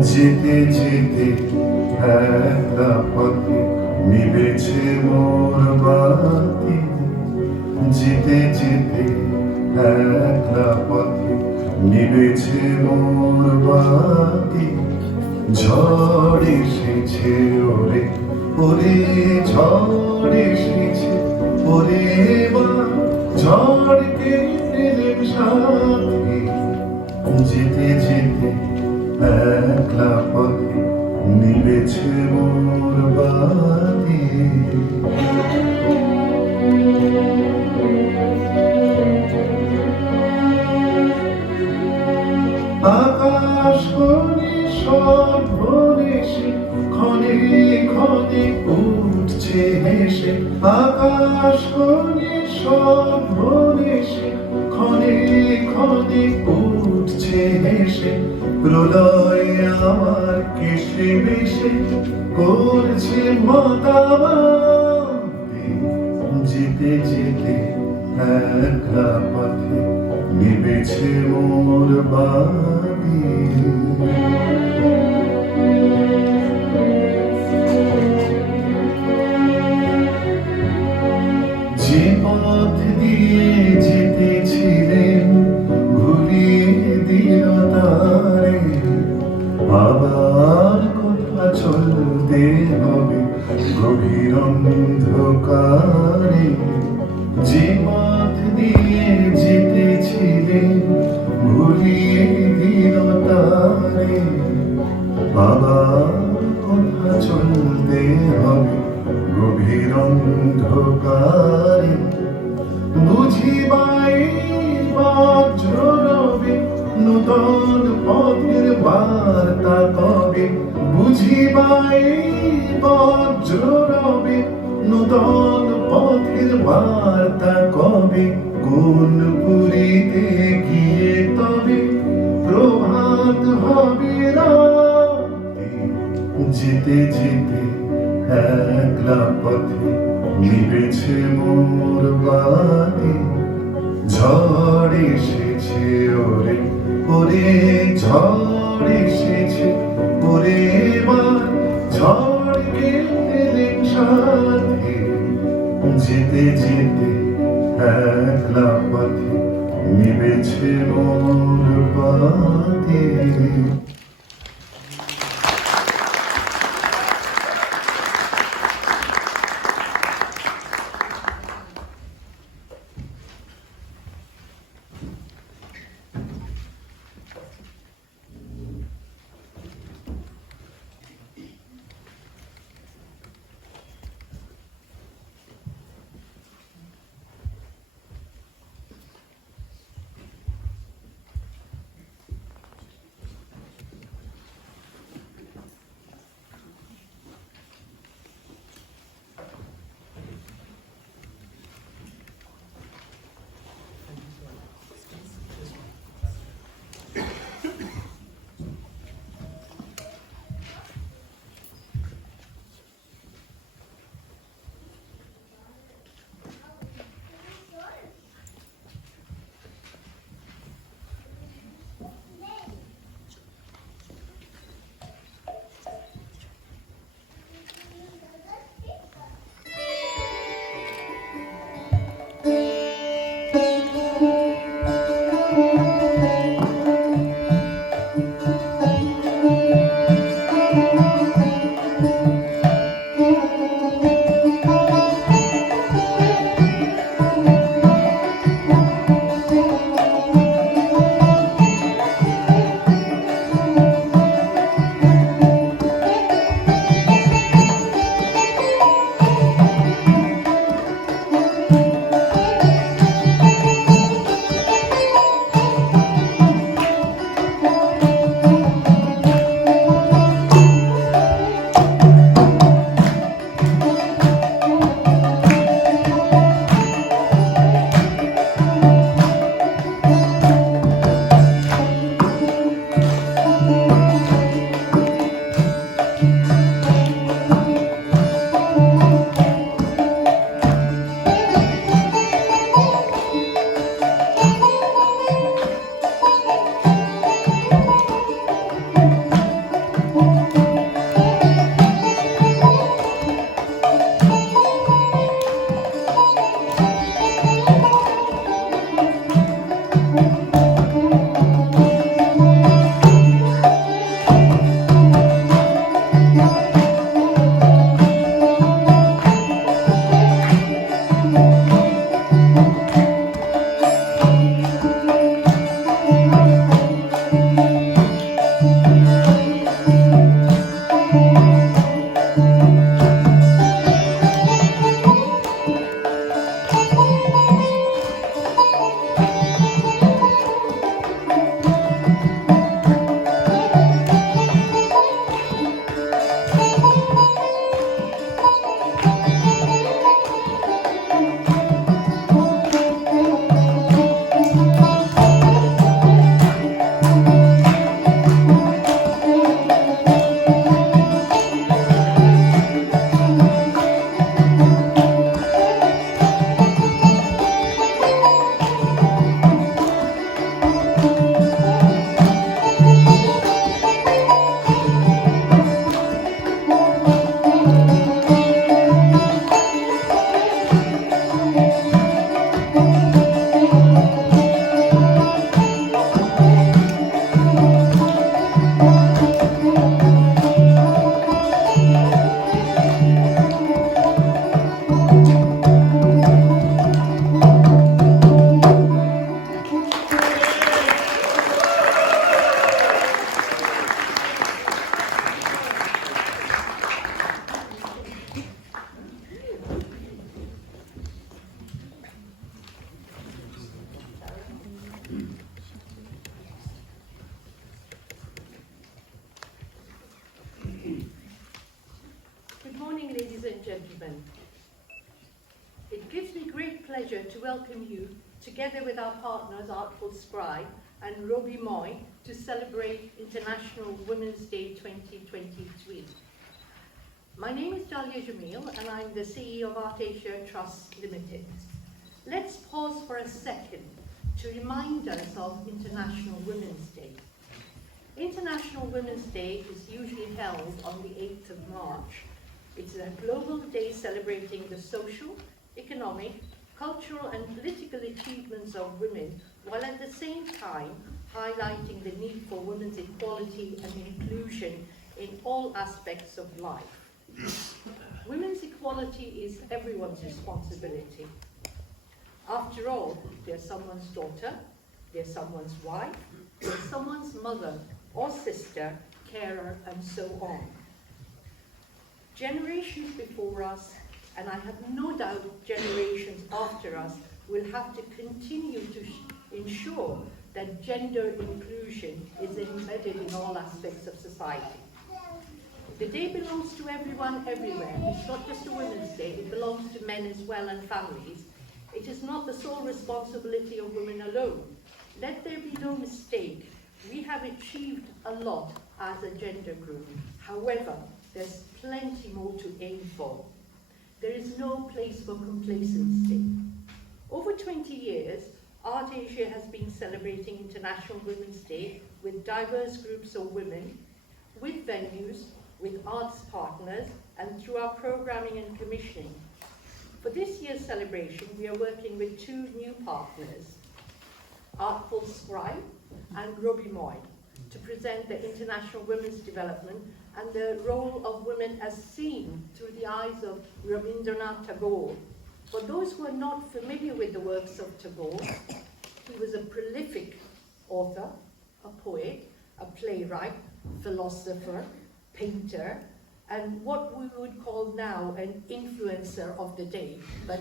যেতে যেতে একলা পথে নিবেছে মোর বাতি, যেতে যেতে একলা পথে নিবেছে মোর বাতি। ঝড় এসেছে ওরে ওরে, ঝড় এসেছে ওরে মা, ঝড়কে দিলেন সাথী। যেতে যেতে একলা পথে নিবেছে মোর বাতি। আকাশ হলে সব ভরেছে, ক্ষণে ক্ষণে উঠছে হেসে। আকাশ হলে সব ভরেছে, ক্ষণে ক্ষণে উঠছে হেসে। প্রলয় আমার কেশে বেশে করছে মাতামাতি। যেতে যেতে একলা পথে নিবেছে মোর বাতি। যে পথ দিয়ে যেতেছিলেন ভুলিয়ে দিল তারে, আবার কোথা চলতে হবে গভীর অন্ধকারে। যে পথ দিয়ে যেতেছিলেন ভুলিয়ে দিল তারে, আবার কোথা চলতে হবে গভীর অন্ধকারে। বুঝিবাই বজ্র রবে নূতন পথের বার্তা কবে, বুঝিবাই বজ্র রবে নূতন পথের বার্তা কবে। কোন পুরীতে গিয়ে তবে প্রভাত হবে রাতে। যেতে যেতে একলা পথে নিবেছে মোর বাতি। ঝড় এসেছে ওরে ওরে, ঝড় এসেছে ওরে মা, ঝড়কে দিলেন সাথে। যেতে যেতে একলা পথে নিবেছে মোর বাতি। gentlemen, it gives me great pleasure to welcome you, together with our partners Artful, Scribe and Robimoy, to celebrate International Women's Day 2023. My name is Dalia Jamil and I'm the CEO of Art Asia Trust Limited. Let's pause for a second to remind us of International Women's Day. International Women's Day is usually held on the 8th of March. It's a global day celebrating the social, economic, cultural and political achievements of women, while at the same time highlighting the need for women's equality and inclusion in all aspects of life. Women's equality is everyone's responsibility. After all, they're someone's daughter, they're someone's wife, they're someone's mother or sister, carer, and so on. Generations before us, and I have no doubt generations after us, will have to continue to ensure that gender inclusion is embedded in all aspects of society. The day belongs to everyone, everywhere. It's not just a Women's Day, it belongs to men as well and families. It is not the sole responsibility of women alone. Let there be no mistake. We have achieved a lot as a gender group. However, there's plenty more to aim for. There is no place for complacency. Over 20 years, Art Asia has been celebrating International Women's Day with diverse groups of women, with venues, with arts partners, and through our programming and commissioning. For this year's celebration, we are working with two new partners, Artful, Scribe and Robimoy, to present the international women's development and the role of women as seen through the eyes of Tagore. For those who are not familiar with the works of Tagore, he was a prolific author, a poet, a playwright, philosopher, painter, and what we would call now an influencer of the day. But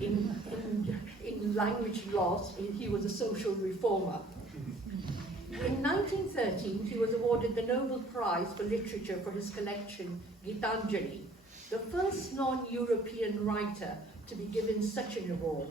in language laws, he was a social reformer. In 1913, he was awarded the Nobel Prize for Literature for his collection, Gitanjali, the first non-European writer to be given such an award.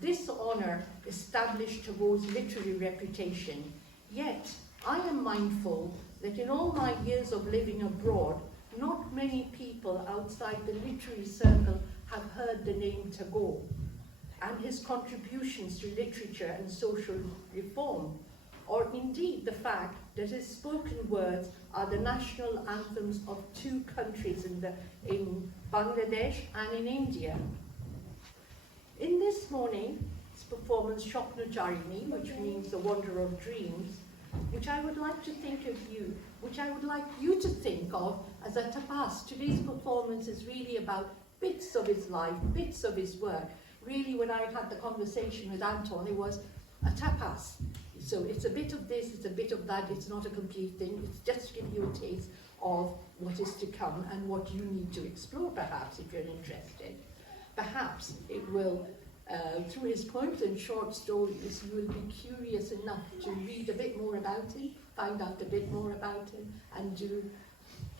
This honor established Tagore's literary reputation, yet I am mindful that in all my years of living abroad, not many people outside the literary circle have heard the name Tagore and his contributions to literature and social reform, or indeed the fact that his spoken words are the national anthems of two countries in Bangladesh and in India. In this morning's performance, Swapanocharini, which means the wanderer of dreams, which I would like to think of you, which I would like you to think of as a tapas. Today's performance is really about bits of his life, bits of his work. Really, when I had the conversation with Anton, it was a tapas. So it's a bit of this, it's a bit of that, it's not a complete thing, it's just to give you a taste of what is to come and what you need to explore, perhaps, if you're interested. Perhaps it will, through his poems and short stories, you will be curious enough to read a bit more about him, find out a bit more about him, and do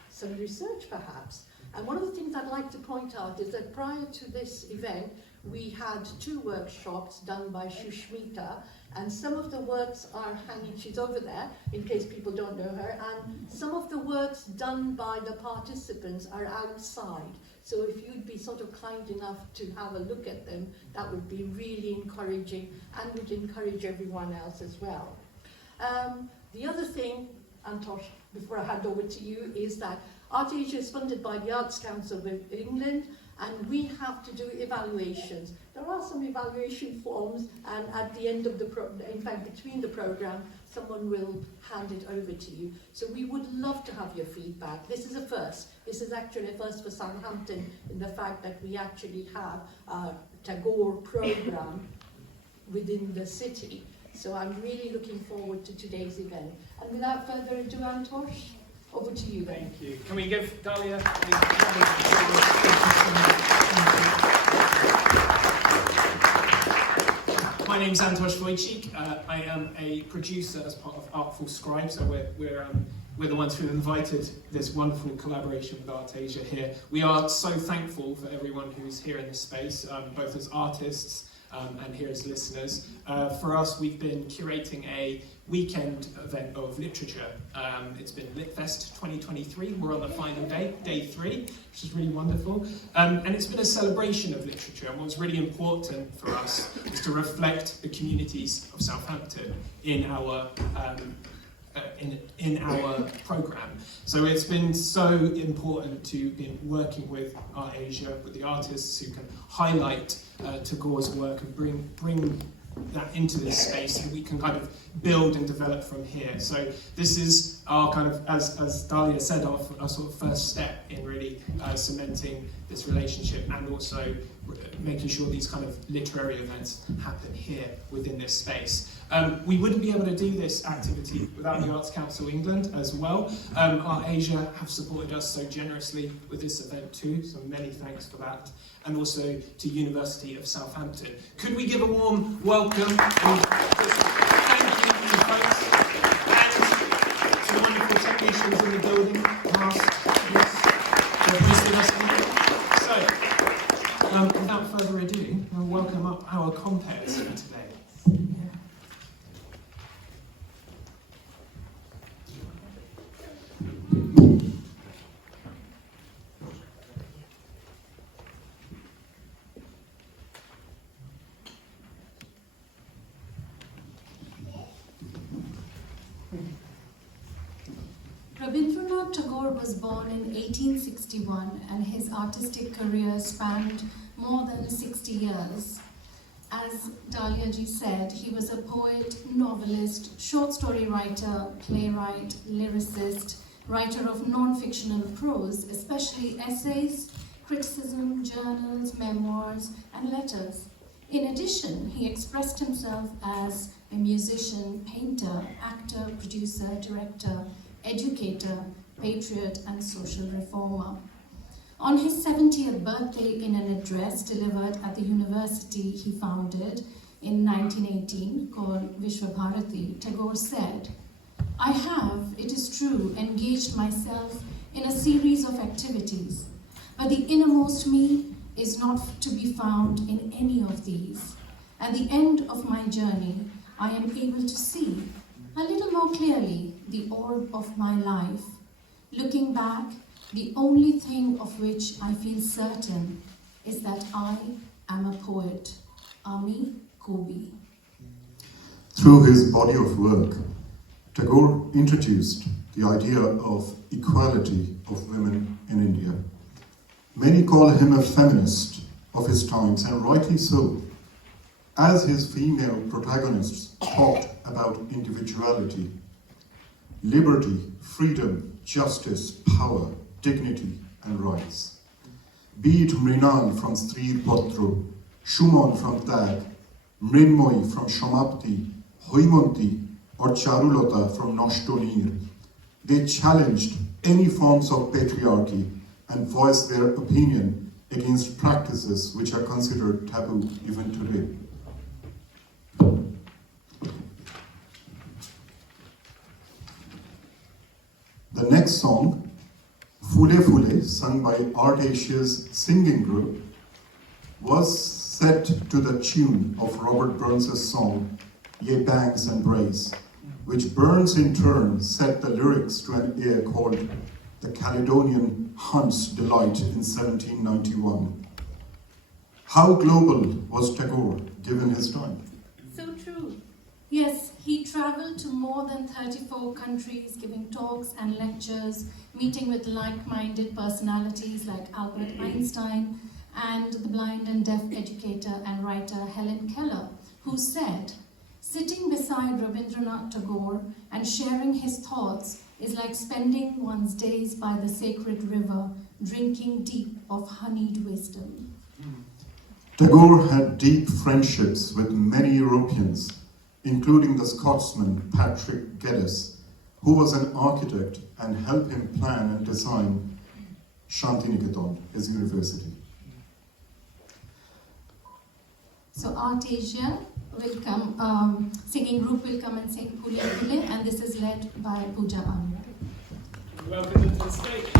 some research, perhaps. And one of the things I'd like to point out is that prior to this event, we had two workshops done by Shushmita, and some of the works are hanging, she's over there, in case people don't know her, and some of the works done by the participants are outside. So if you'd be sort of kind enough to have a look at them, that would be really encouraging, and would encourage everyone else as well. The other thing, Antosh, before I hand over to you, is that Art Asia is funded by the Arts Council of England, and we have to do evaluations. There are some evaluation forms, and at the end of the in fact, between the program, someone will hand it over to you. So we would love to have your feedback. This is a first. This is actually a first for Southampton in the fact that we actually have a Tagore program within the city. So I'm really looking forward to today's event. And without further ado, Antosh, over to you then. Thank you. Can we give Dalia? My name's Antosh Wojcik. I am a producer as part of Artful Scribe, so we're we're the ones who invited this wonderful collaboration with ArtAsia here. We are so thankful for everyone who's here in this space, both as artists and here as listeners. For us, we've been curating a weekend event of literature. It's been LitFest 2023. We're on the final day, day 3, which is really wonderful. And it's been a celebration of literature. And what's really important for us is to reflect the communities of Southampton in our programme. So it's been so important to be working with ArtAsia, with the artists who can highlight Tagore's work and bring that into this space, and we can kind of build and develop from here. So this is our kind of, as Dalia said, our sort of first step in really cementing this relationship, and also making sure these kind of literary events happen here within this space. We wouldn't be able to do this activity without the Arts Council England as well. ArtAsia have supported us so generously with this event too, so many thanks for that. And also to University of Southampton. Could we give a warm welcome and thank you to folks and to the wonderful technicians in the building, MAST, yes, for boosting us in. So, without further ado, I'll welcome up our compares for today. Rabindranath Tagore was born in 1861 and his artistic career spanned more than 60 years. As Dalia ji said, he was a poet, novelist, short story writer, playwright, lyricist, writer of non-fictional prose, especially essays, criticism, journals, memoirs, and letters. In addition, he expressed himself as a musician, painter, actor, producer, director, educator, patriot, and social reformer. On his 70th birthday, in an address delivered at the university he founded in 1918, called Vishwabharati, Tagore said, "I have, it is true, engaged myself in a series of activities, but the innermost me is not to be found in any of these. At the end of my journey, I am able to see a little more clearly the orb of my life. Looking back, the only thing of which I feel certain is that I am a poet. Ami Kobi." Through his body of work, Tagore introduced the idea of equality of women in India. Many call him a feminist of his times, and rightly so, as his female protagonists talked about individuality, liberty, freedom, justice, power, dignity, and rights. Be it Mrinal from Strir Potro, Shumon from Tag, Mrinmoy from Shomapti, Hoimonti, or Charulota from Noshtonir, they challenged any forms of patriarchy and voiced their opinion against practices which are considered taboo even today. The next song, Fule Fule, sung by ArtAsia's singing group, was set to the tune of Robert Burns' song, Ye Bangs and Brace, which Burns in turn set the lyrics to an air called The Caledonian Hunt's Delight in 1791. How global was Tagore given his time? So true. Yes, he traveled to more than 34 countries, giving talks and lectures, meeting with like-minded personalities like Albert Einstein and the blind and deaf educator and writer Helen Keller, who said, "Sitting beside Rabindranath Tagore and sharing his thoughts is like spending one's days by the sacred river, drinking deep of honeyed wisdom." Tagore had deep friendships with many Europeans, including the Scotsman Patrick Geddes, who was an architect and helped him plan and design Shantiniketan, his university. So ArtAsia will come, singing group will come and sing Fule Fule, and this is led by Pooja Amir. Welcome to the stage.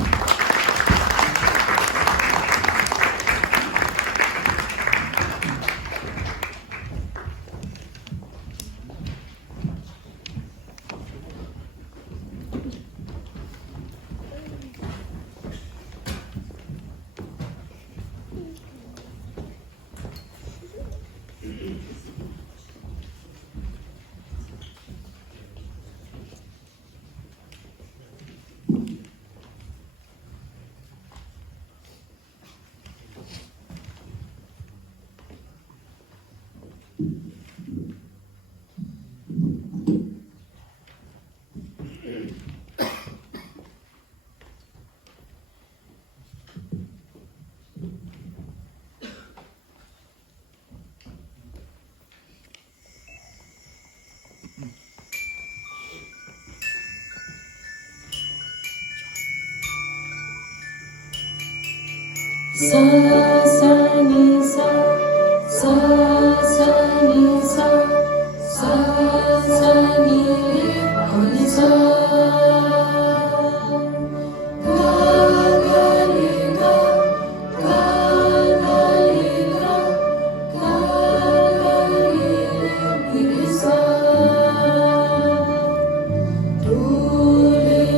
Sa sa ni sa sa sa ni sa sa sa ni ni sa ga ga ni ga ga ga ni ga ga ga ni ni sa do le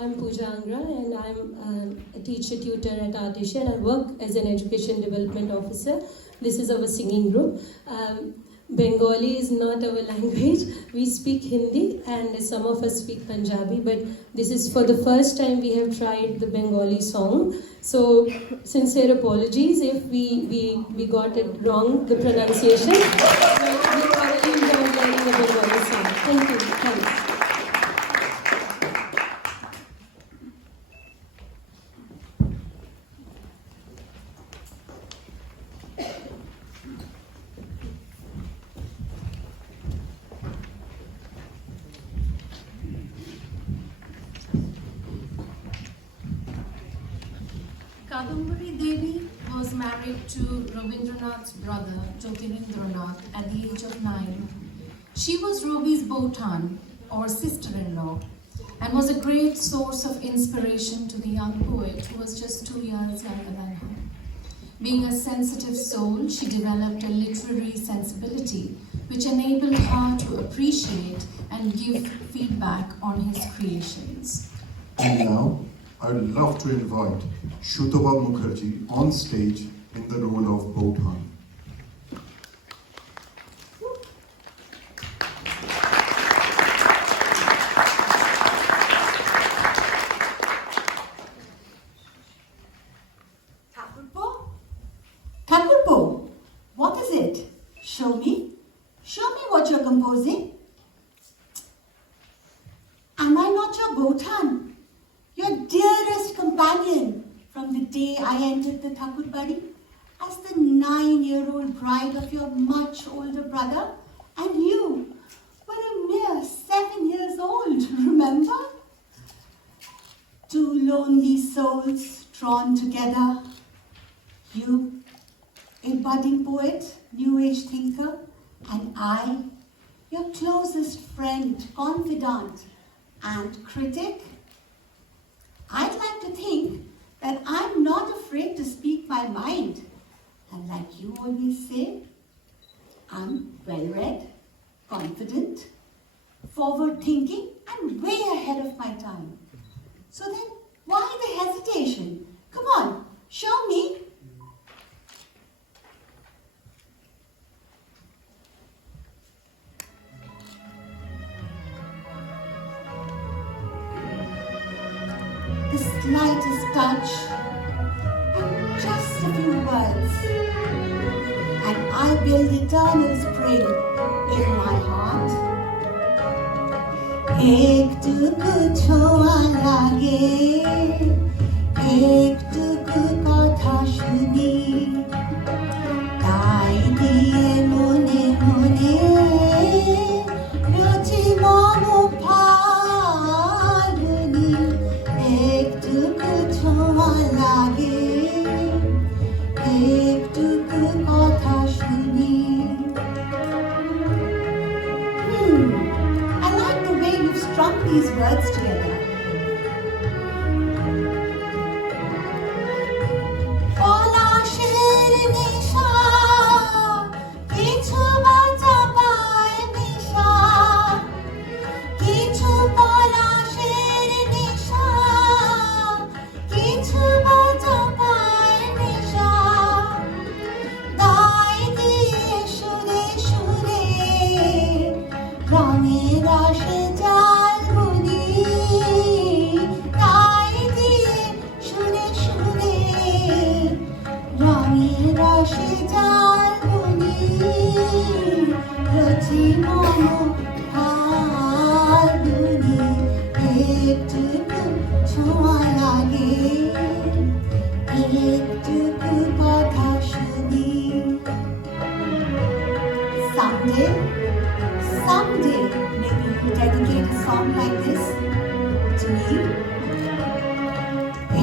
I'm Pooja Angra, and I'm a teacher tutor at Art Asia, and I work as an education development officer. This is our singing group. Bengali is not our language. We speak Hindi, and some of us speak Punjabi, but this is for the first time we have tried the Bengali song. So, sincere apologies if we got it wrong, the pronunciation. But we thoroughly enjoyed learning the Bengali song. Thank you. Thanks. Kadambari Devi was married to Rabindranath's brother, Jyotirindranath, at the age of 9. She was Robi's Botan, or sister-in-law, and was a great source of inspiration to the young poet who was just 2 years younger than her. Being a sensitive soul, she developed a literary sensibility which enabled her to appreciate and give feedback on his creations. And now, I would love to invite Shutaba Mukherjee on stage in the role of Botan. Thakurpo, what is it? Show me. Show me what you're composing. Am I not your Botan? Your dearest companion from the day I entered the Thakurbari as the 9-year-old bride of your much older brother, and you were a mere 7 years old, remember? Two lonely souls drawn together. You, a budding poet, new age thinker, and I, your closest friend, confidant, and critic. I'd like to think that I'm not afraid to speak my mind. And like you always say, I'm well-read, confident, forward-thinking, and way ahead of my time. So then, why the hesitation? Come on, show me. The slightest touch, and just a few words, and I build eternal spring in my heart. Ektuku choa lage, ektuku kotha shuni, tai diye mone mone, ruchi momo phaluni. Ektuku choa lage, ektuku kotha shuni. I like the way you've strung these words together. Polasher nisha, kichu bata paye nisha, kichu polasher nisha, kichu bata paye nisha, dai diye shure shure, rane rashe jal buni, dai diye shure shure, rane rashe jal buni, ruchi momo phaluni, ektuku choa lage, ektuku kotha shuni. Someday, maybe you dedicate a song like this to me.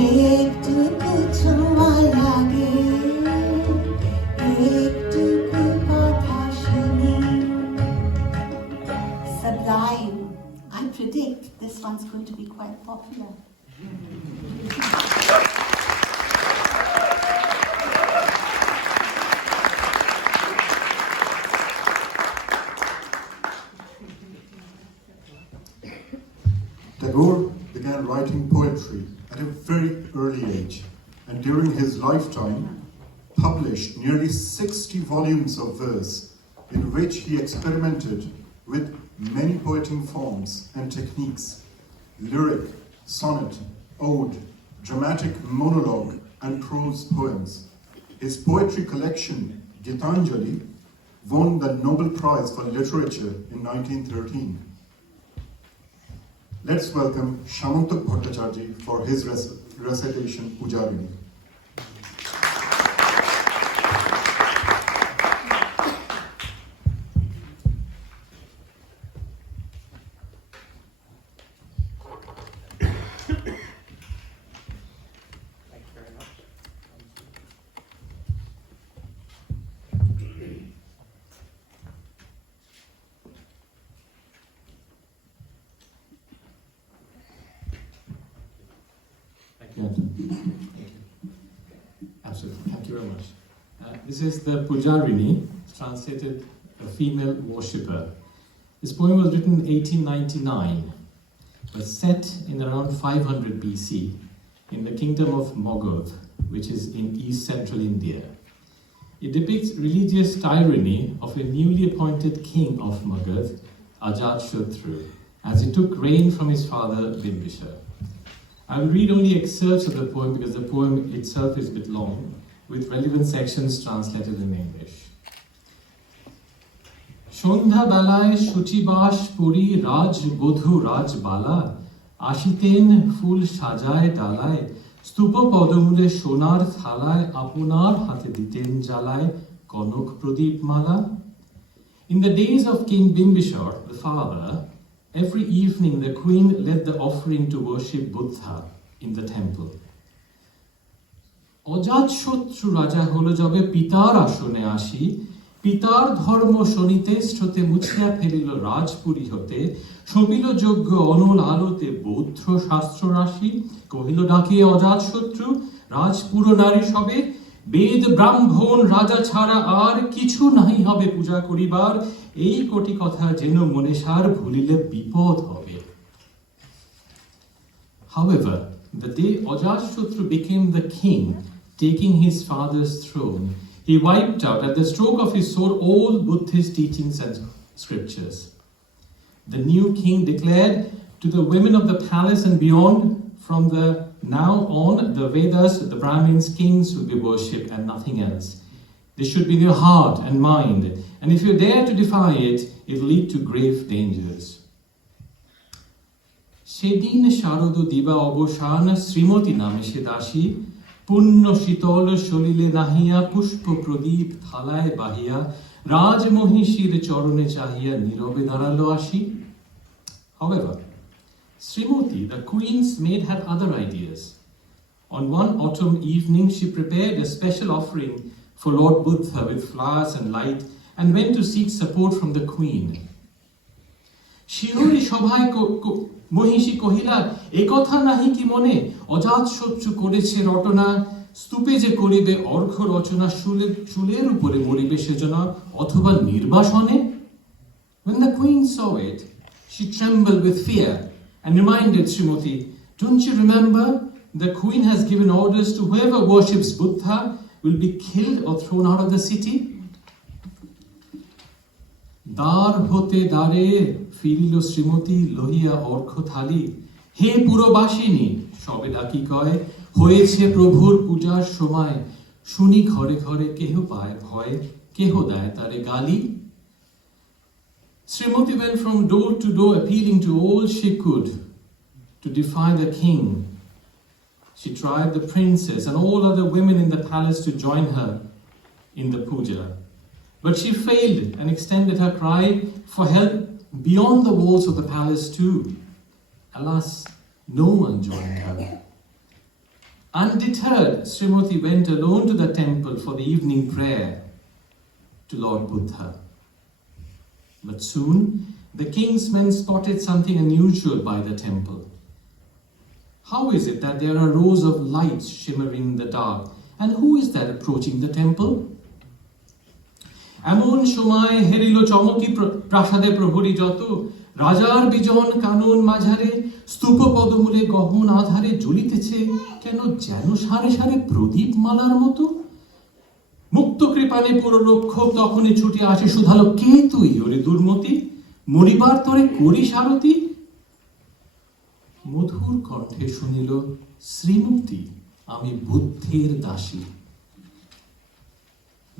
Ektuku choa lage, ektuku kotha shuni. Sublime. I predict this one's going to be quite popular. writing poetry at a very early age, and during his lifetime published nearly 60 volumes of verse in which he experimented with many poetic forms and techniques: lyric, sonnet, ode, dramatic monologue, and prose poems. His poetry collection, Gitanjali, won the Nobel Prize for Literature in 1913. Let's welcome Shamantak Bhattacharya for his recitation, Pujarini. Absolutely. Thank you very much. This is the Pujarini, translated a female worshipper. This poem was written in 1899, but set in around 500 BC in the kingdom of Magadh, which is in east central India. It depicts religious tyranny of a newly appointed king of Magadh, Ajatashatru, as he took reign from his father Bimbisar. I will read only excerpts of the poem because the poem itself is a bit long, with relevant sections translated in English. সন্ধ্যা বেলায় শুচিবাস পরি রাজবধূ রাজবালা আসিতেন ফুল সাজায় ডালায় স্তূপ পদমূলে সোনার থালায় আপনার হাতে দিতেন জ্বালায় কনক প্রদীপ মালা. In the days of King Bimbisar, the father, every evening the queen led the offering to worship Buddha in the temple. অজাতশত্রু রাজা হলো যবে পিতার আসনে আসি, পিতার ধর্ম শনিতে শ্রোতে মুছিয়া ফেলিল রাজপুরী হতে, সবিল যজ্ঞ অনল আলোতে বৌদ্ধ শাস্ত্র রাশি, কহিল ডাকে অজাতশত্রু রাজপুর নারী সবে, বেদ ব্রাহ্মণ রাজা ছাড়া আর কিছু নাহি হবে পূজা করিবার, এই কোটি কথা যেন মনে সার ভুলিলে বিপদ হবে. However, the day Ajatashatru became the king, taking his father's throne, he wiped out at the stroke of his sword all Buddhist teachings and scriptures. The new king declared to the women of the palace and beyond, from the now on, the Vedas, the Brahmins, kings would be worshipped and nothing else. This should be in your heart and mind, and if you dare to defy it, it will lead to grave dangers. সেদিন শারদ দিবা অবসান শ্রীমতী নামে সে দাসী, পুণ্য শীতল সলিলে নাহিয়া পুষ্প প্রদীপ থালায় বাহিয়া, রাজমহিষীর চরণে চাহিয়া নীরবে দাঁড়ালো আসি. However, Srimati, the queen's maid, had other ideas. On one autumn evening, she prepared a special offering for Lord Buddha with flowers and light, and went to seek support from the queen. শিহরি সভায় মহিষী কহিলা, এ কথা নাহি কি মনে, অজাতশত্রু করেছে রটনা, স্তূপে যে করিবে অর্ঘ্য রচনা, চুলের উপরে মরিবে সেজনা, অথবা নির্বাসনে. When the queen saw it, she trembled with fear and reminded Srimati, don't you remember, the queen has given orders to whoever worships Buddha will be killed or thrown out of the city. দ্বার হতে দ্বারে ফিরিল শ্রীমতী লহিয়া অর্ঘ্য থালি, হে পুরবাসিনী সবে ডাকি কয়, হয়েছে প্রভুর পূজার সময়, শুনি ঘরে ঘরে কেহ পায় ভয়, কেহ দেয় তারে গালি. Srimati went from door to door appealing to all she could to defy the king. She tried the princess and all other women in the palace to join her in the puja. But she failed and extended her cry for help beyond the walls of the palace too. Alas, no one joined her. Undeterred, Srimati went alone to the temple for the evening prayer to Lord Buddha. But soon, the king's men spotted something unusual by the temple. How is it that there are rows of lights shimmering in the dark? And who is that approaching the temple? এমন সময় হেরিল চমকি প্রাসাদে প্রহরী যত, রাজার বিজন কানন মাঝারে স্তূপ পদমূলে গহন আধারে জ্বলিতেছে কেন যেন সারে সারে প্রদীপ মালার মতো। মুক্ত কৃপানে পুররক্ষক তখনই ছুটে আসে শুধালো, কে তুই ওরে দুর্মতি, মরিবার তরে করি সারথি। মধুর কণ্ঠে শুনিল, শ্রীমতী আমি বুদ্ধের দাসী।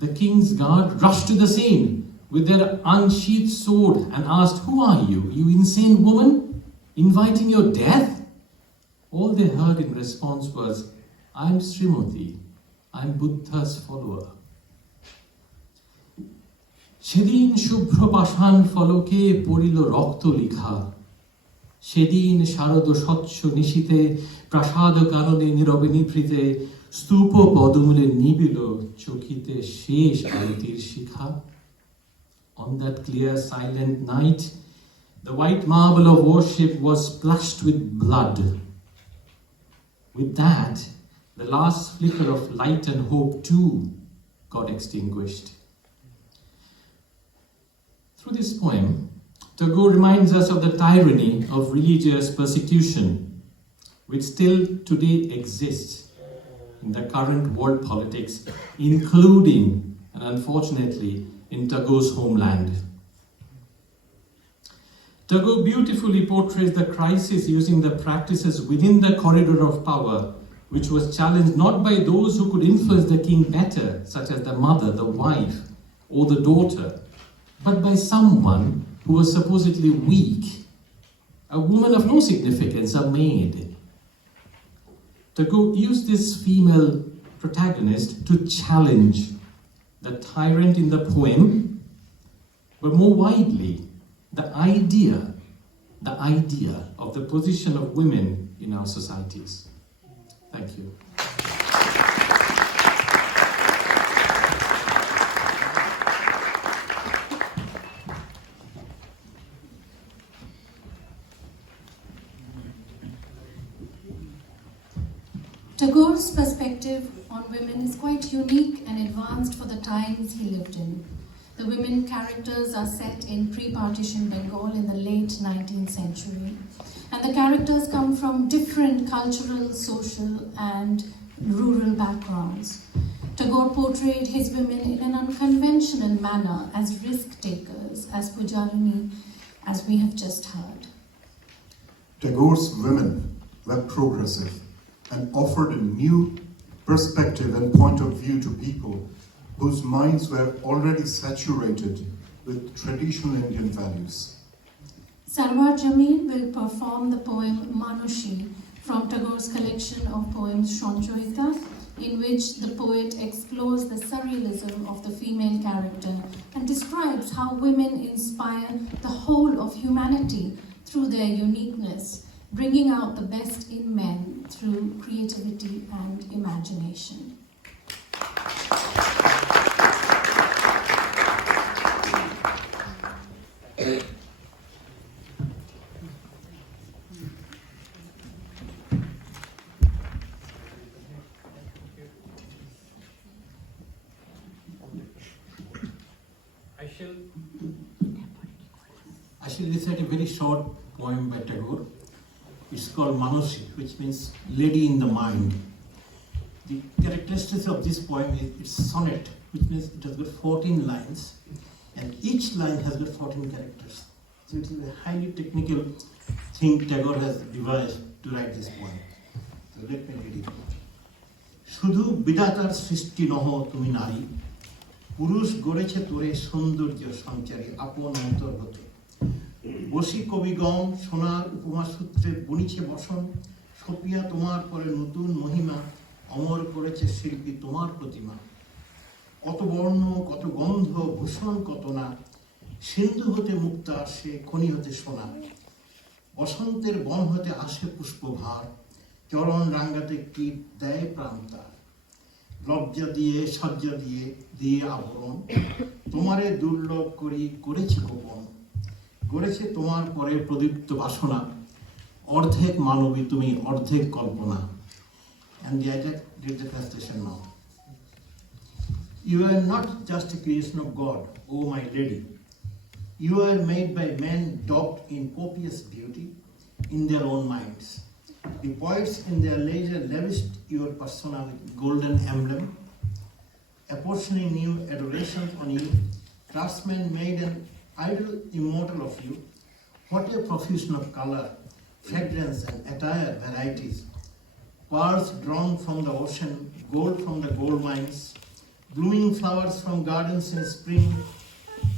The king's guard rushed to the scene with their unsheathed sword and asked, who are you, you insane woman, inviting your death? All they heard in response was, I'm Srimati, I'm Buddha's follower. সেদিন শুভ্র পাষাণ ফলকে পড়িল রক্ত লিখা, সেদিন শারদ স্বচ্ছ নিশীতে প্রাসাদ কাননে নীরবে নিভৃতে স্তূপ পদমূলে নিবিল চকিতে শেষ আরতির শিখা। On that clear silent night, the white marble of worship was splashed with blood. With that, the last flicker of light and hope too got extinguished. Through this poem, Tagore reminds us of the tyranny of religious persecution, which still today exists in the current world politics, including, and unfortunately, in Tagore's homeland. Tagore beautifully portrays the crisis using the practices within the corridor of power, which was challenged not by those who could influence the king better, such as the mother, the wife, or the daughter, but by someone who was supposedly weak, a woman of no significance, a maid. Tagore used this female protagonist to challenge the tyrant in the poem, but more widely, the idea of the position of women in our societies. Thank you. Tagore's perspective on women is quite unique and advanced for the times he lived in. The women characters are set in pre-partition Bengal in the late 19th century, and the characters come from different cultural, social, and rural backgrounds. Tagore portrayed his women in an unconventional manner as risk-takers, as Pujarini, as we have just heard. Tagore's women were progressive and offered a new perspective and point of view to people whose minds were already saturated with traditional Indian values. Sarwar Jameen will perform the poem Manushi from Tagore's collection of poems Sanchohita, in which the poet explores the surrealism of the female character and describes how women inspire the whole of humanity through their uniqueness, bringing out the best in men through creativity and imagination. I shall recite a very short poem by Tagore. It's called Manushi, which means lady in the mind. The characteristics of this poem is it's sonnet, which means it has got 14 lines, and each line has got 14 characters. So it is a highly technical thing Tagore has devised to write this poem. So let me read it. শুধু বিধাতার সৃষ্টি নহ তুমি নারী, পুরুষ গড়েছে তোরে সৌন্দর্য সঞ্চারী আপন অন্তর্গত। বসি কবিগণ সোনার উপমা সূত্রে বুনিছে বসন, সপিয়া তোমার পরে নতুন মহিমা, অমর করেছে শিল্পী তোমার প্রতিমা। কত বর্ণ কত গন্ধ ভূষণ কত না, সিন্ধু হতে মুক্তা আসে খনি হতে সোনা। বসন্তের বন হতে আসে পুষ্পভার, চরণ রাঙ্গাতে কীট দেয় প্রাণ তার। লজ্জা দিয়ে সজ্জা দিয়ে দিয়ে আবরণ, তোমারে দুর্লভ করি করেছে গোপন। গড়েছে তোমার পরে প্রদীপ্ত বাসনা, অর্ধেক মানবী তুমি অর্ধেক কল্পনা। And the adject did the translation now. You are not just a creation of God, O my lady. You were made by men daubed in copious beauty in their own minds. The poets in their leisure lavished your persona with golden emblem, apportioning new adorations on you. Craftsmen made an idol immortal of you. What a profusion of color, fragrance, and attire varieties. Pearls drawn from the ocean, gold from the gold mines, blooming flowers from gardens in spring,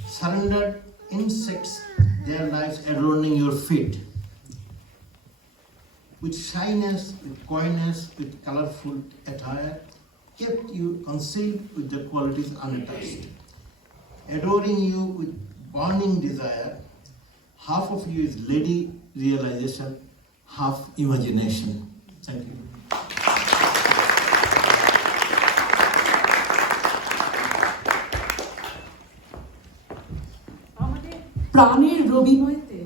surrendered insects, their lives adorning your feet. With shyness, with coyness, with colorful attire, kept you concealed with the qualities unattached. Adoring you with burning desire, half of you is lady realization, half imagination. Thank you. প্রাণের রবিময়তে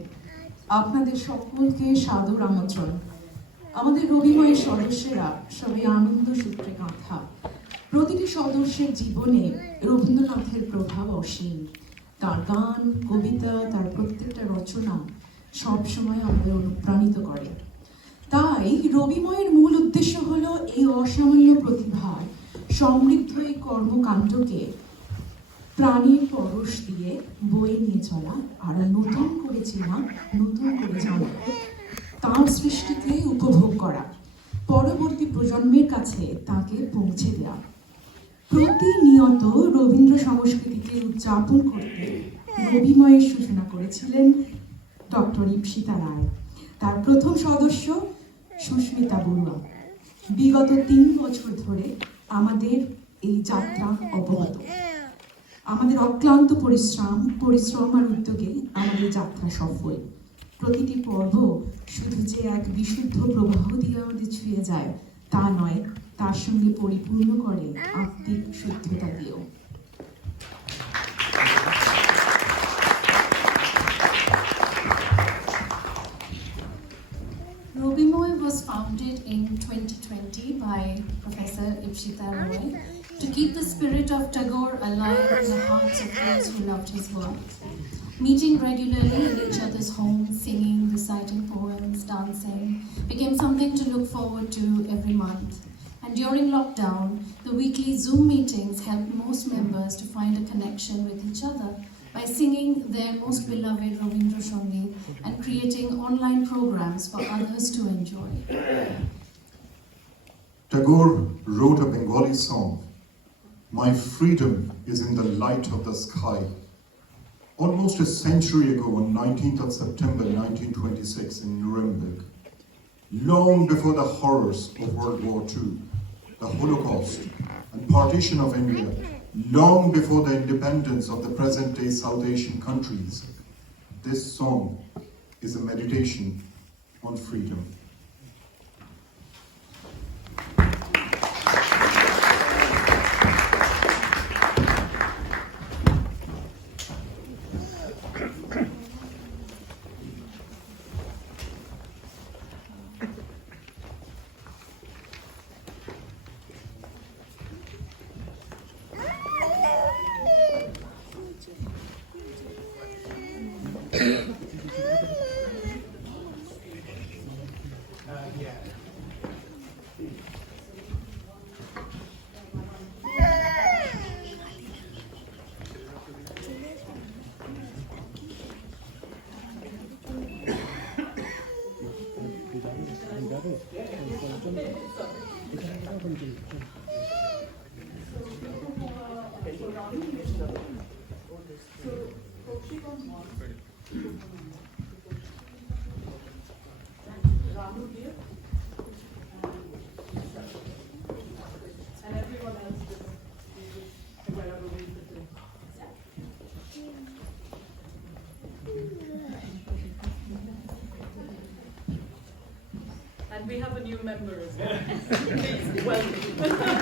আপনাদের সকলকে সাদর আমন্ত্রণ। আমাদের রবিময়ের সদস্যরা সবাই আনন্দ সূত্রে গাঁথা। প্রতিটি সদস্যের জীবনে রবীন্দ্রনাথের প্রভাব অসীম। তার গান, কবিতা, তার প্রত্যেকটা রচনা সবসময় আমাদের অনুপ্রাণিত করে। তাই রবিময়ের মূল উদ্দেশ্য হলো এই অসামান্য প্রতিভার সমৃদ্ধ এই কর্মকাণ্ডকে প্রাণীর পরশ দিয়ে বয়ে নিয়ে চলা, আর নতুন করে চেনা, নতুন করে জানা, তাঁর সৃষ্টিকে উপভোগ করা, পরবর্তী প্রজন্মের কাছে তাকে পৌঁছে দেওয়া। প্রতিনিয়ত রবীন্দ্র সংস্কৃতিকে উদযাপন করতে রবিময়ের সূচনা করেছিলেন ডক্টর ইপ্সিতা রায়। তার প্রথম সদস্য সুস্মিতা বড়ুয়া। বিগত 3 বছর ধরে আমাদের এই যাত্রা অব্যাহত। আমাদের অক্লান্ত পরিশ্রম আর উদ্যোগে আমাদের যাত্রা সফল। প্রতিটি পর্ব শুধু যে এক বিশুদ্ধ প্রবাহ দিয়ে আমাদের ছুঁয়ে যায় তা নয়, তার সঙ্গে পরিপূর্ণ করে আত্মিক শুদ্ধতা দিয়েও। Robimoy was founded in 2020 by Professor Ipshita Roy to keep the spirit of Tagore alive in the hearts of those who loved his work. Meeting regularly in each other's homes, singing, reciting poems, dancing, became something to look forward to every month. And during lockdown, the weekly Zoom meetings helped most members to find a connection with each other by singing their most beloved Rabindra Sangeet and creating online programs for others to enjoy. Tagore wrote a Bengali song, "My freedom is in the light of the sky," almost a century ago on 19th of September 1926 in Nuremberg, long before the horrors of World War II, the Holocaust and partition of India, long before the independence of the present-day South Asian countries. This song is a meditation on freedom. And we have a new member as well. Please, welcome.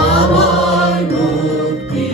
আমার মুক্তি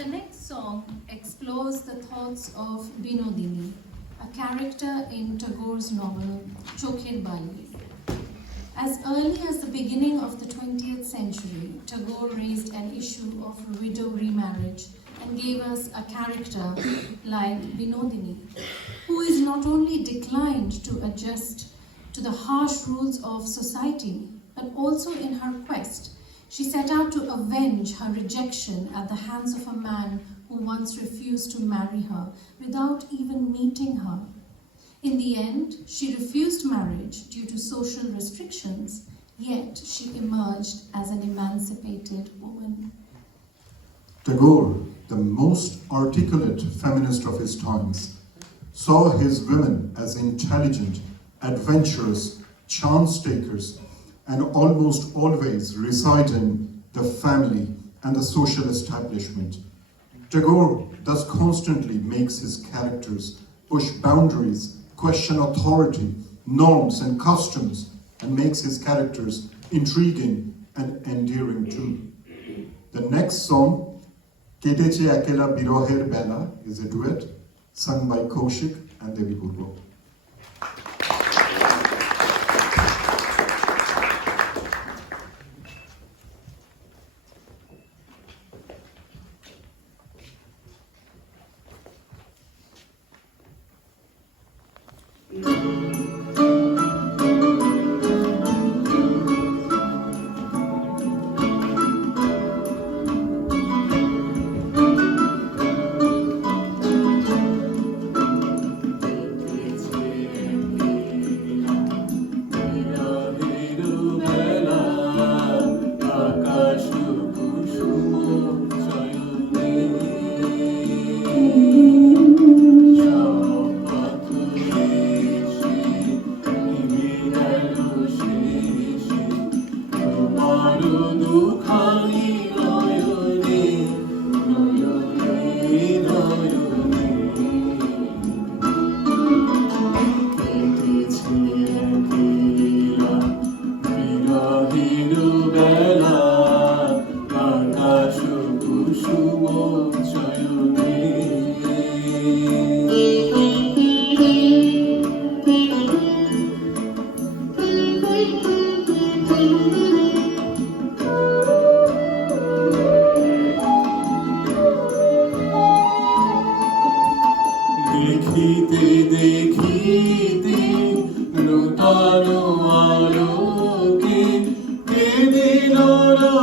The next song explores the thoughts of Binodini, a character in Tagore's novel Chokher Bali. As early as the beginning of the 20th century, Tagore raised an issue of widow remarriage and gave us a character like Binodini, who is not only declined to adjust to the harsh rules of society, but also in her quest, she set out to avenge her rejection at the hands of a man who once refused to marry her without even meeting her. In the end, she refused marriage due to social restrictions, yet she emerged as an emancipated woman. Tagore, the most articulate feminist of his times, saw his women as intelligent, adventurous, chance takers, and almost always reside in the family and the social establishment. Tagore thus constantly makes his characters push boundaries, question authority, norms and customs, and makes his characters intriguing and endearing too. The next song, Keteche Akela Biroher Bela, is a duet sung by Kaushik and Devi Purbo.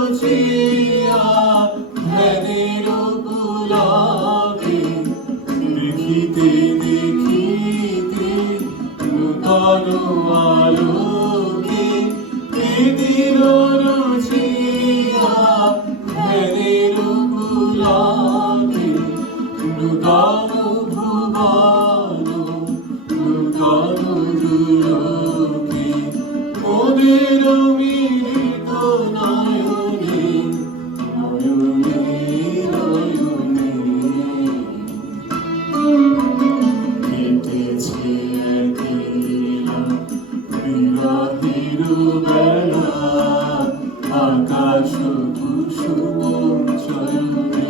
রুচিয়া ভেদের পুলকে দেখিতে দেখিতে নূতন আলোকে ভেদের রুচিয়া ভেদের পুলকে নূতন ভুবন নূতন দুলোকে মোদের মিলিত নয়নে নয়নে নয়নে কেটেছে একদিলা বিরহের বেলা আকাশ কুসুম চয়নে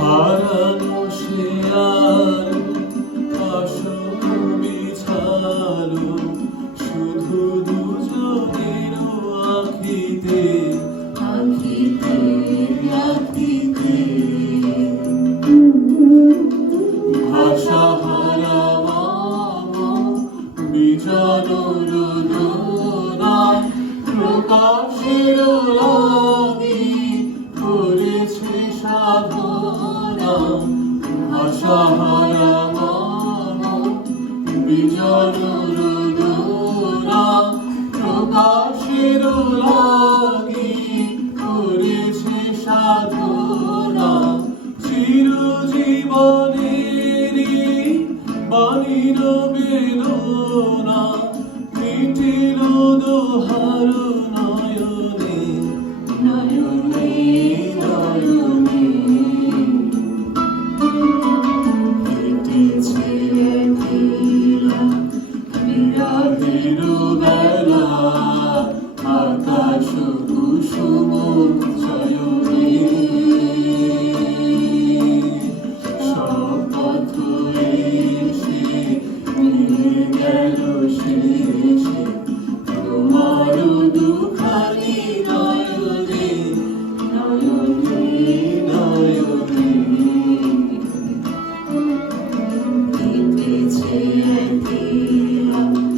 হারানো সে আর আসন বিছালো শুধু দুজনের আখিতে আখিতে আখিতে ভাষা হারা বিজন রোদনা প্রকাশের লাগি করেছে সাধনা ভাষা হারা বিজন রোদনা প্রকাশের লাগি করেছে সাধনা চিরজীবনেরই বাণীর বেদনা মিটিল দোহার নয়নে নয়নে নয়নে কেটেছে একদিলা বিরহের বেলা আকাশ কুসুম চয়নে শপথ এসে মিলে গেল শেষে তোমার দুখানি নয়নে নয়নে নয়নে কেটেছে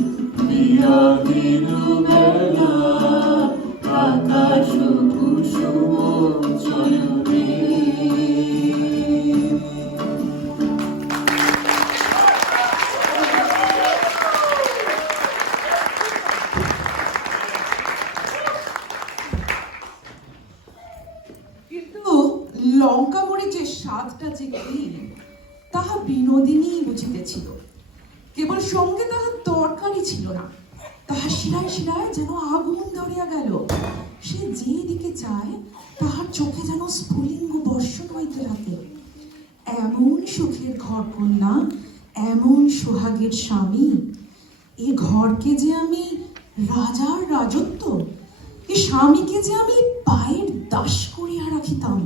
একদিলা বিরহের বেলা আকাশ কুসুম চয়নে কিন্তু লঙ্কা মরিচের স্বাদটা যে কি তাহা বিনোদিনী বুঝিতেছিল। কেবল সঙ্গে তাহার তরকারি ছিল না, তাহার শিরায় শিরায় যেন আগুন ধরিয়া গেল। সে যে দিকে চায় তাহার চোখে যেন স্ফুলিঙ্গ বর্ষণ হইতে থাকে। এমন সুখের ঘর কন্যা, এমন সোহাগের স্বামী, এ ঘরকে যে আমি রাজার রাজত্ব, এ স্বামীকে যে আমি পায়ের দাস করিয়া রাখিতাম।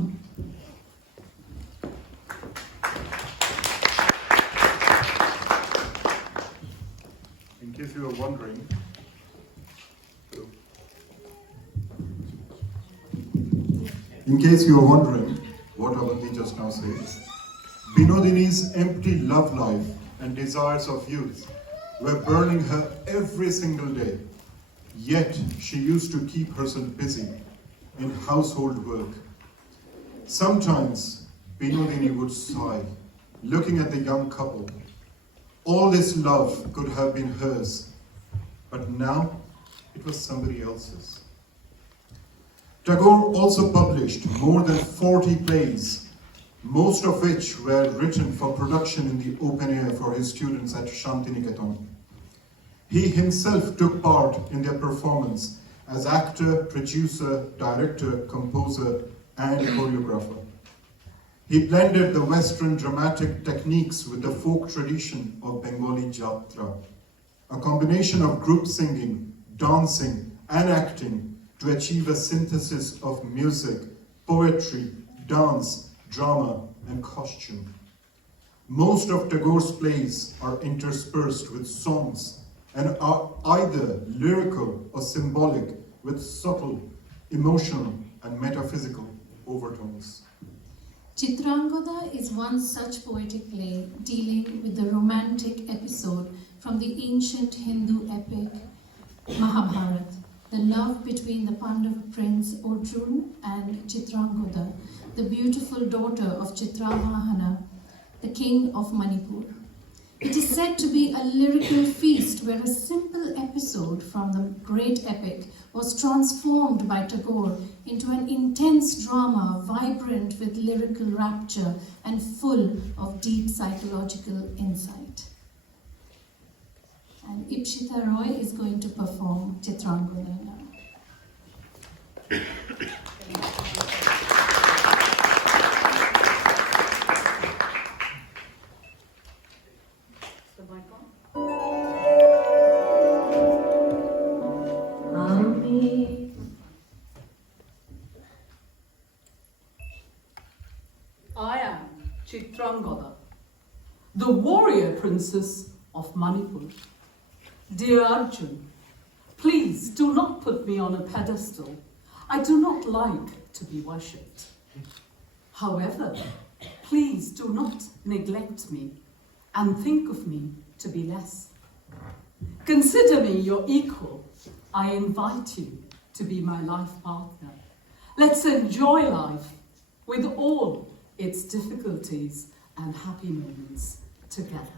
In case you are wondering, what Avanti just now says, Binodini's empty love life and desires of youth were burning her every single day. Yet she used to keep herself busy in household work. Sometimes Binodini would sigh, looking at the young couple. All this love could have been hers, but now it was somebody else's. Tagore also published more than 40 plays, most of which were written for production in the open air for his students at Shantiniketan. He himself took part in their performance as actor, producer, director, composer, and choreographer. He blended the Western dramatic techniques with the folk tradition of Bengali Jatra, a combination of group singing, dancing, and acting to achieve a synthesis of music, poetry, dance, drama, and costume. Most of Tagore's plays are interspersed with songs and are either lyrical or symbolic with subtle, emotional, and metaphysical overtones. Chitrangoda is one such poetic play dealing with the romantic episode from the ancient Hindu epic Mahabharata, the love between the Pandav prince Arjuna and Chitrangoda, the beautiful daughter of Chitravahana, the king of Manipur. It is said to be a lyrical feast where a simple episode from the great epic was transformed by Tagore into an intense drama vibrant with lyrical rapture and full of deep psychological insight. And Ipshita Roy is going to perform Chitrangoda now. I am Chitrangoda, the warrior princess of Manipur. Dear Arjun, please do not put me on a pedestal. I do not like to be worshipped. However, please do not neglect me and think of me to be less. Consider me your equal. I invite you to be my life partner. Let's enjoy life with all its difficulties and happy moments together.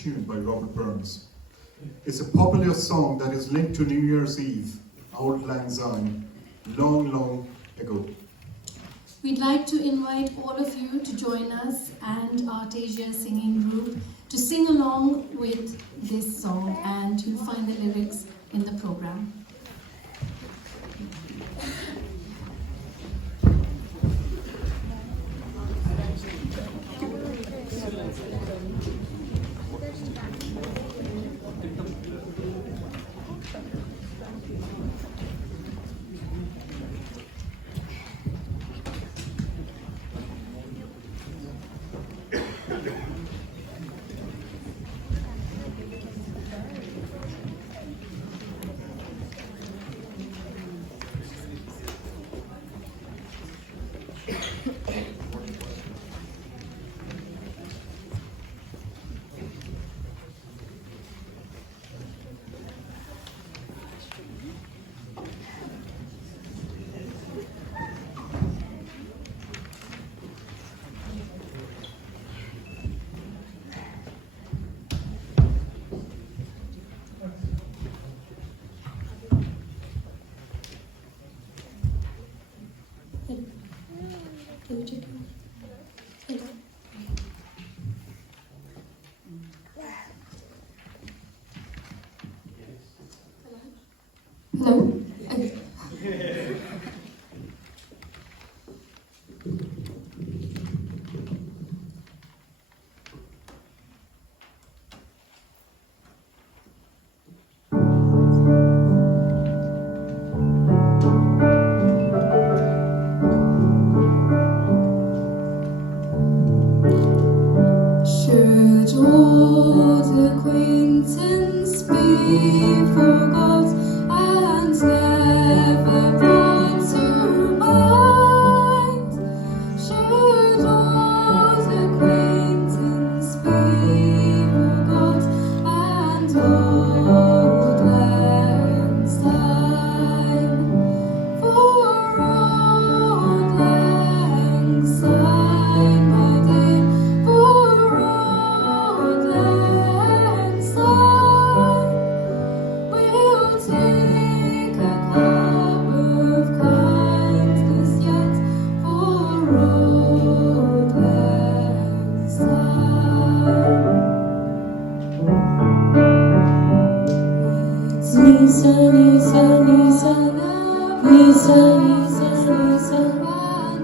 tune by Robert Burns. It's a popular song that is linked to New Year's Eve, Auld Lang Syne, long, long ago. We'd like to invite all of you to join us and Artasia singing group to sing along with this song, and you'll find the lyrics in the program. Hello? Should old acquaintance be forgot and never brought to mind? Should old acquaintance be forgot and old lang syne? For old lang syne, my dear, for old lang syne, we'll take a cup of kindness yet for old lang syne. Nisa, Nisa, Nisa, Nisa, Nisa,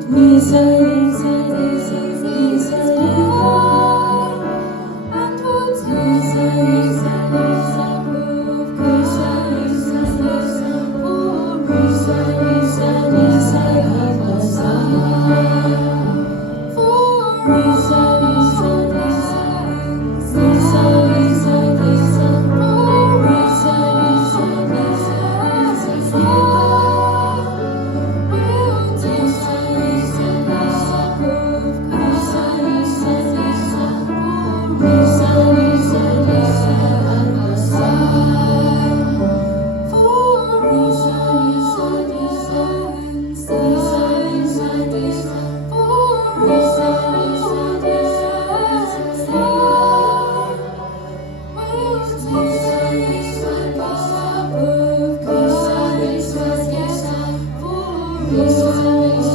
Nisa, Nisa, Nisa, Nisa, and what's Nisa, Nisa, Nisa, Nisa, Nisa, Nisa, oh, Nisa, Nisa, Nisa, Nisa, for Nisa, Nisa, Nisa, Nisa, Nisa, Nisa, oh, Nisa, Nisa, Nisa, Nisa, we'll take Nisa, Nisa, Nisa, Nisa, Nisa, oh, Nisa, Nisa, Nisa, Nisa, for Nisa, Nisa, Nisa, Nisa, Nisa, Nisa, for Nisa, Nisa, Nisa, Nisa, we'll take Nisa, Nisa, Nisa, Nisa, Nisa, for Nisa, Nisa,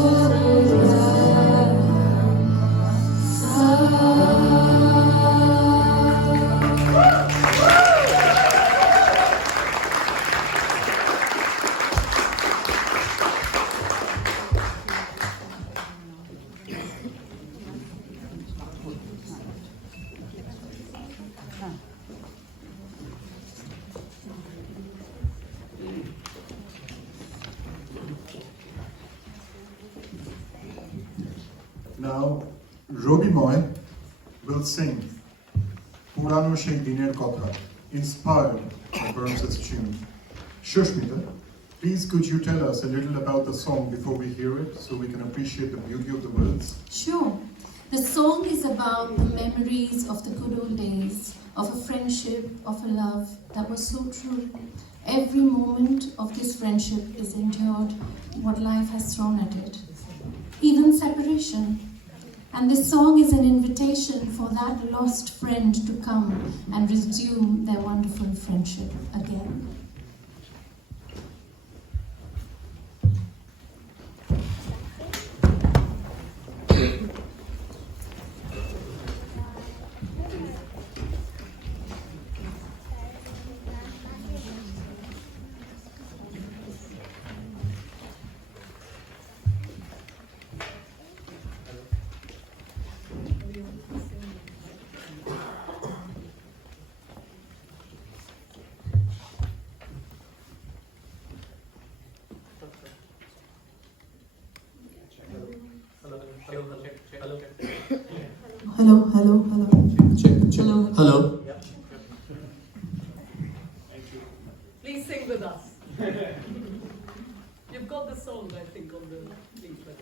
Now, Robimoy will sing Soumya Singha Roy, inspired by Burns' tune. Shushmita, please could you tell us a little about the song before we hear it, so we can appreciate the beauty of the words? Sure. The song is about the memories of the good old days, of a friendship, of a love that was so true. Every moment of this friendship is endured what life has thrown at it. Even separation. And this song is an invitation for that lost friend to come and resume their wonderful friendship again. Hello, hello, hello. Check. Hello. Hello. Please sing with us. You've got the song, I think, on the leaflet.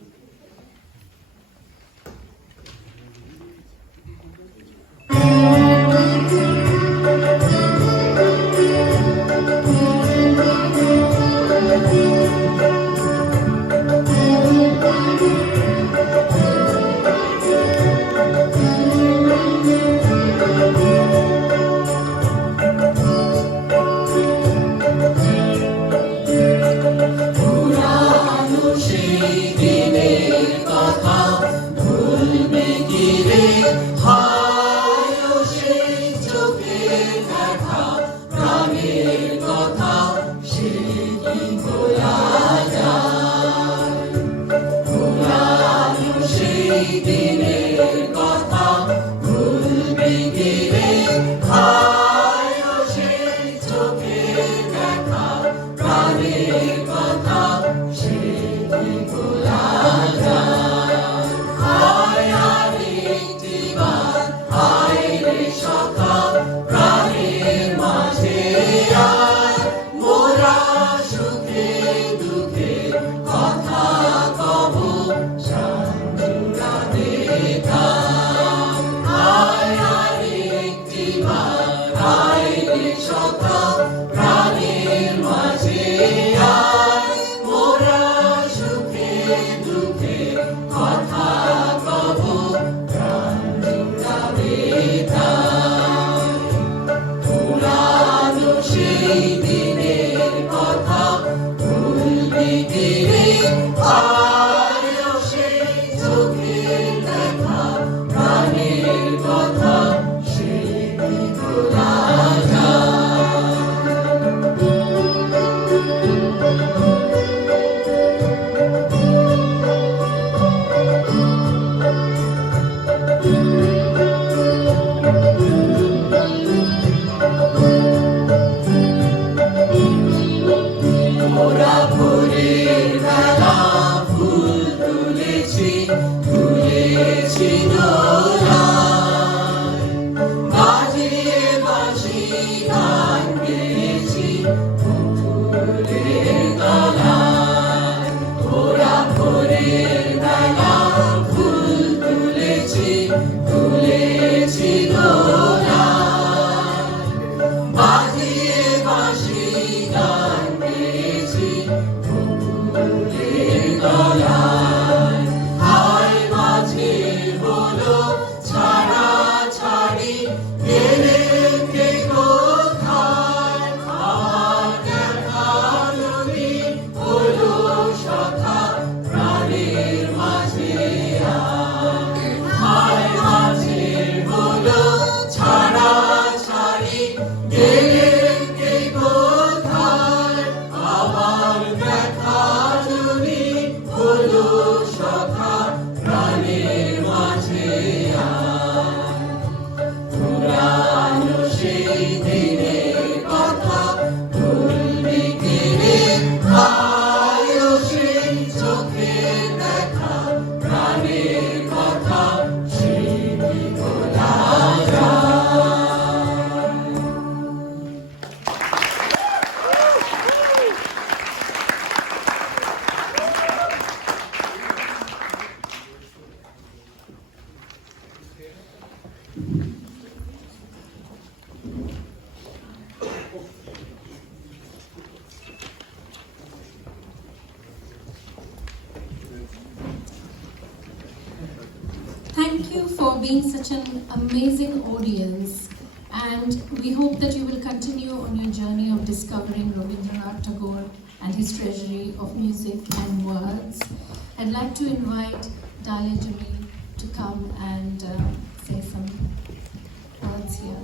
for being such an amazing audience, and we hope that you will continue on your journey of discovering Rabindranath Tagore and his treasury of music and words. I'd like to invite Dalia Jamil to come and say some words here.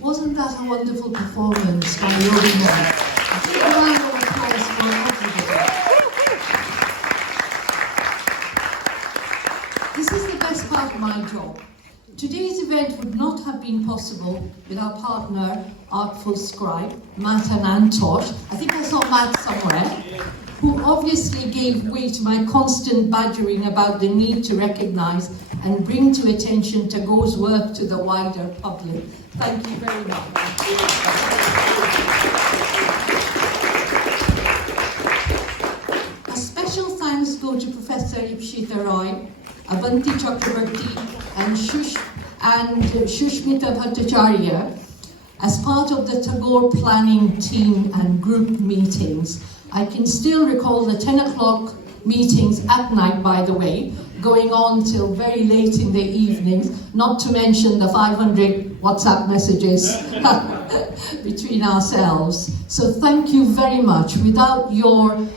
Wasn't that a wonderful performance by Robimoy? A big round of applause for everybody. This is the best part of my job. Today's event would not have been possible with our partner, Artful Scribe, Matt and Antosh. I think I saw Matt somewhere, who obviously gave way to my constant badgering about the need to recognize and bring to attention Tagore's work to the wider public. Thank you very much. A special thanks go to Professor Ipshita Roy, Avanti Chakrabarti, and Shushmita Bhattacharya as part of the Tagore planning team and group meetings. I can still recall the 10 o'clock meetings at night, by the way, going on till very late in the evenings, not to mention the 500 WhatsApp messages between ourselves. So thank you very much. Without your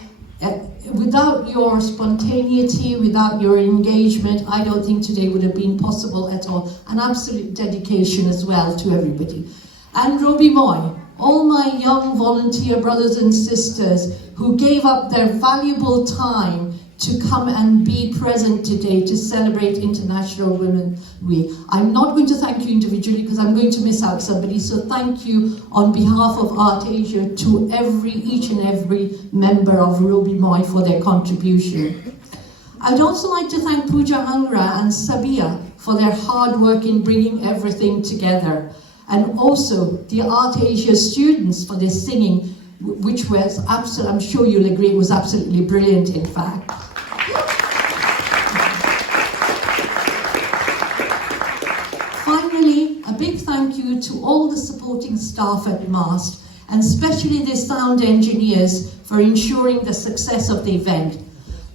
spontaneity, without your engagement, I don't think today would have been possible at all. An absolute dedication as well to everybody. And Robimoy, all my young volunteer brothers and sisters who gave up their valuable time to come and be present today to celebrate International Women's Week. I'm not going to thank you individually because I'm going to miss out somebody, so thank you on behalf of Art Asia to each and every member of Robimoy for their contribution. I'd also like to thank Pooja Angra and Sabia for their hard work in bringing everything together, and also the Art Asia students for their singing, which was absolutely, I'm sure you'll agree, it was absolutely brilliant, in fact. Finally, a big thank you to all the supporting staff at MAST, and especially the sound engineers for ensuring the success of the event.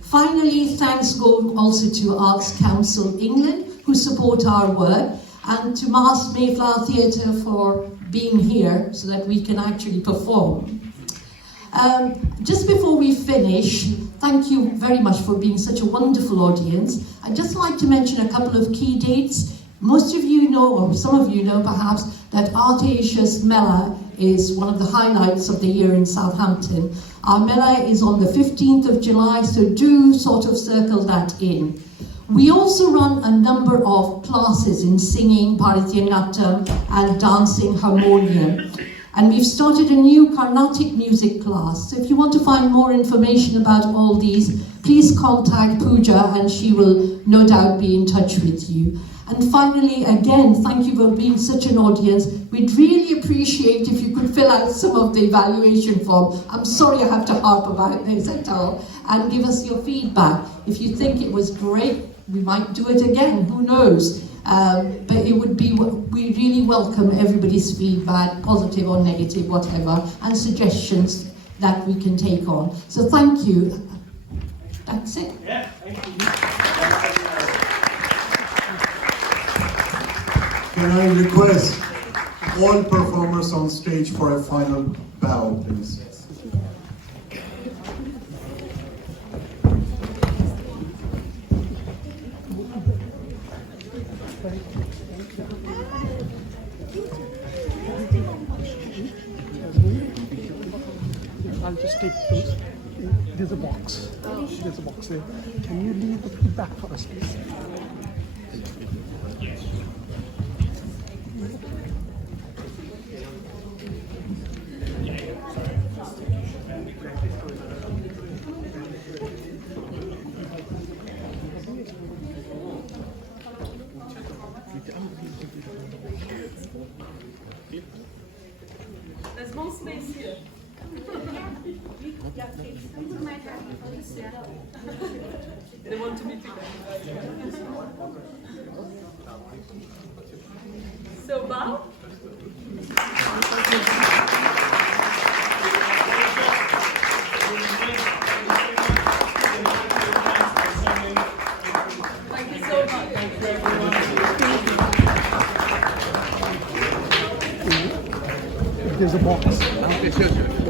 Finally, thanks go also to Arts Council England, who support our work, and to MAST Mayflower Theatre for being here so that we can actually perform. Just before we finish, thank you very much for being such a wonderful audience. I'd just like to mention a couple of key dates. Most of you know, or some of you know perhaps, that Art Asia's Mela is one of the highlights of the year in Southampton. Our Mela is on the 15th of July, so do sort of circle that in. We also run a number of classes in singing, Bharatanatyam, and dancing harmonium. And we've started a new Carnatic music class. So if you want to find more information about all these, please contact Pooja and she will no doubt be in touch with you. And finally, again, thank you for being such an audience. We'd really appreciate if you could fill out some of the evaluation form. I'm sorry I have to harp about this at all. And give us your feedback. If you think it was great, we might do it again, who knows? But it would be, we really welcome everybody's feedback, positive or negative, whatever, and suggestions that we can take on. So thank you. That's it. Yeah, thank you. Can I request all performers on stage for a final bow, please? I'll just take those. There's a box. There's a box there. Can you leave the back for us, please? There's more space here. They want to be together. So bow. Thank you so much. There's a box.